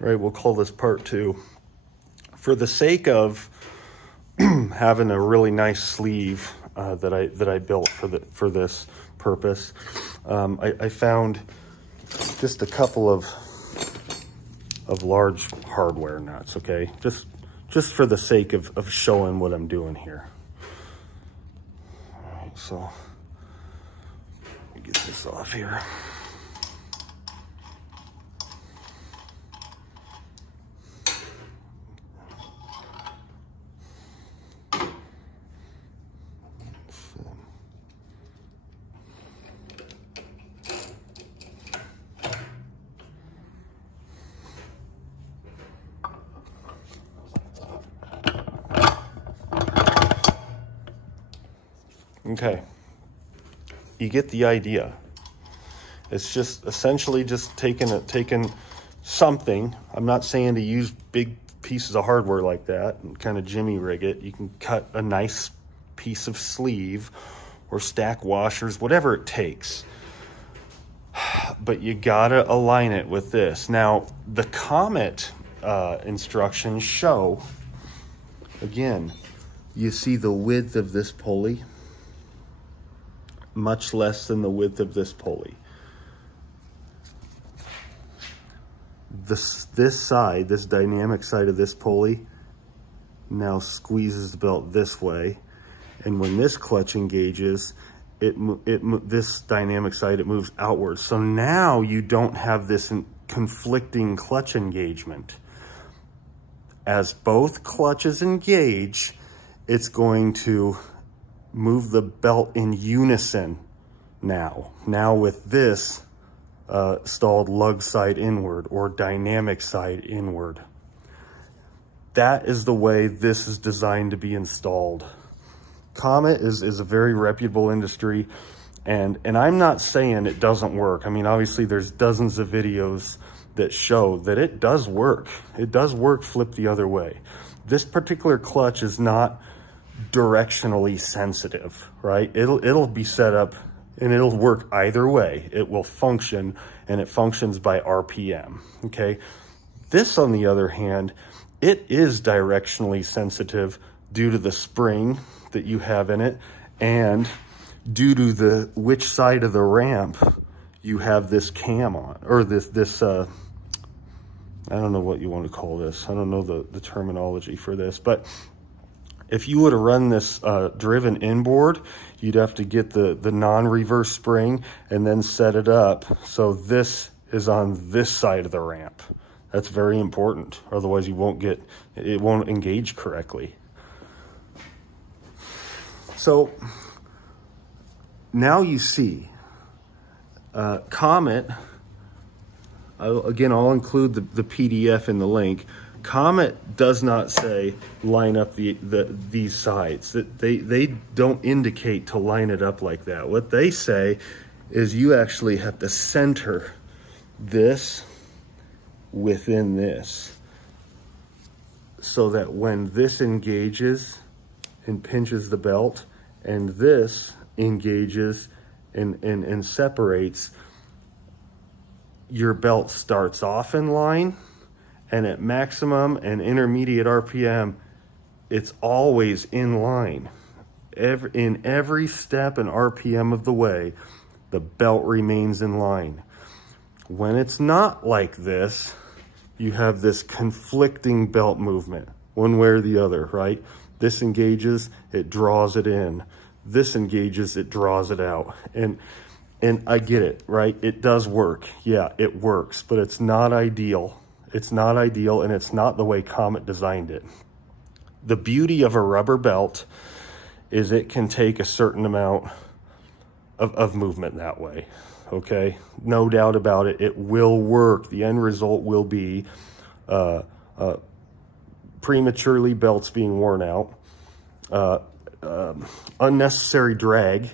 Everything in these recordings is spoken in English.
right? We'll call this part 2. For the sake of having a really nice sleeve that I built for this purpose, I found just a couple of large hardware nuts, okay? Just for the sake of showing what I'm doing here. All right, so let me get this off here. Okay, you get the idea. It's just essentially just taking something. I'm not saying to use big pieces of hardware like that and kind of jimmy rig it. You can cut a nice piece of sleeve or stack washers, whatever it takes. But you gotta align it with this. Now, the Comet instructions show, again, you see the width of this pulley, much less than the width of this pulley. This side, this dynamic side of this pulley, now squeezes the belt this way, and when this clutch engages, this dynamic side, it moves outwards. So now you don't have this conflicting clutch engagement. As both clutches engage, it's going to move the belt in unison now with this stalled lug side inward or dynamic side inward. That is the way this is designed to be installed. Comet is a very reputable industry, and I'm not saying it doesn't work. I mean, obviously there's dozens of videos that show that it does work. It does work flip the other way. This particular clutch is not directionally sensitive, right? It'll be set up and it'll work either way. It will function, and it functions by RPM, okay? This, on the other hand, it is directionally sensitive due to the spring that you have in it and due to which side of the ramp you have this cam on, or this I don't know what you want to call this. I don't know the terminology for this, but if you were to run this driven inboard, you'd have to get the non-reverse spring and then set it up so this is on this side of the ramp. That's very important. Otherwise, it won't engage correctly. So now you see Comet. Again, I'll include the PDF in the link. Comet does not say line up these sides. They don't indicate to line it up like that. What they say is you actually have to center this within this so that when this engages and pinches the belt and this engages and separates, your belt starts off in line, and at maximum and intermediate RPM, it's always in line. In every step and RPM of the way, the belt remains in line. When it's not like this, you have this conflicting belt movement, one way or the other, right? This engages, it draws it in. This engages, it draws it out. And I get it, right? It does work. Yeah, it works, but it's not ideal. It's not ideal, and it's not the way Comet designed it. The beauty of a rubber belt is it can take a certain amount of movement that way, okay? No doubt about it, it will work. The end result will be prematurely belts being worn out, unnecessary drag,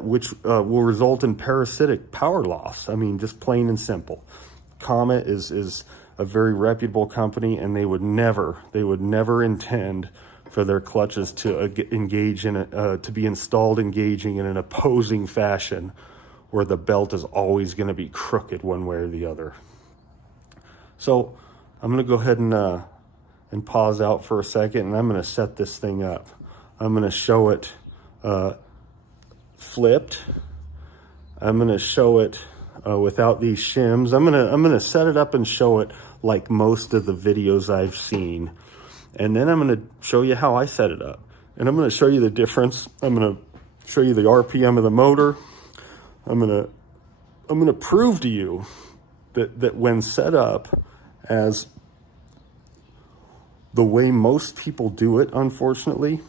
which will result in parasitic power loss. I mean, just plain and simple. Comet is a very reputable company, and they would never intend for their clutches to engage in to be installed engaging in an opposing fashion where the belt is always going to be crooked one way or the other. So I'm gonna go ahead and pause out for a second, and I'm gonna set this thing up. I'm gonna show it flipped. I'm gonna show it without these shims. I'm gonna set it up and show it like most of the videos I've seen. And then I'm gonna show you how I set it up. And I'm gonna show you the difference. I'm gonna show you the RPM of the motor. I'm gonna prove to you that when set up as the way most people do it, unfortunately,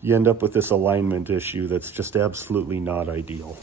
you end up with this alignment issue that's just absolutely not ideal.